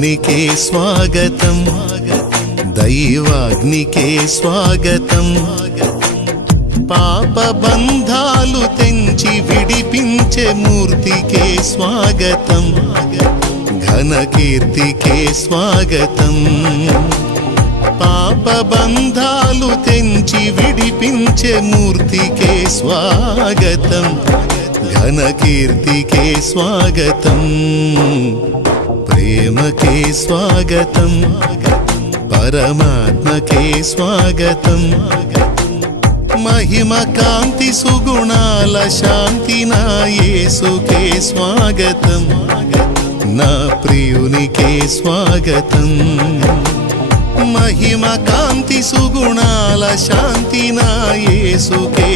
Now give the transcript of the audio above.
దైవాగ్నికే స్వాగతం, దైవాగ్నికే స్వాగతం. పాప బంధాలు తెంచి విడిపించే మూర్తికే స్వాగతం, ఘన కీర్తికే స్వాగతం. పాప బంధాలు తెంచి విడిపించే మూర్తికే స్వాగతం, ఘన కీర్తికే స్వాగతం. ప్రేమకే స్వాగతం, పరమాత్మకే స్వాగతం. మహిమ కాంతి సుగుణాల శాంతి నా యేసుకే స్వాగతం, నా ప్రియునికే స్వాగతం. మహిమ కాంతి సుగుణాల శాంతి నా యేసుకే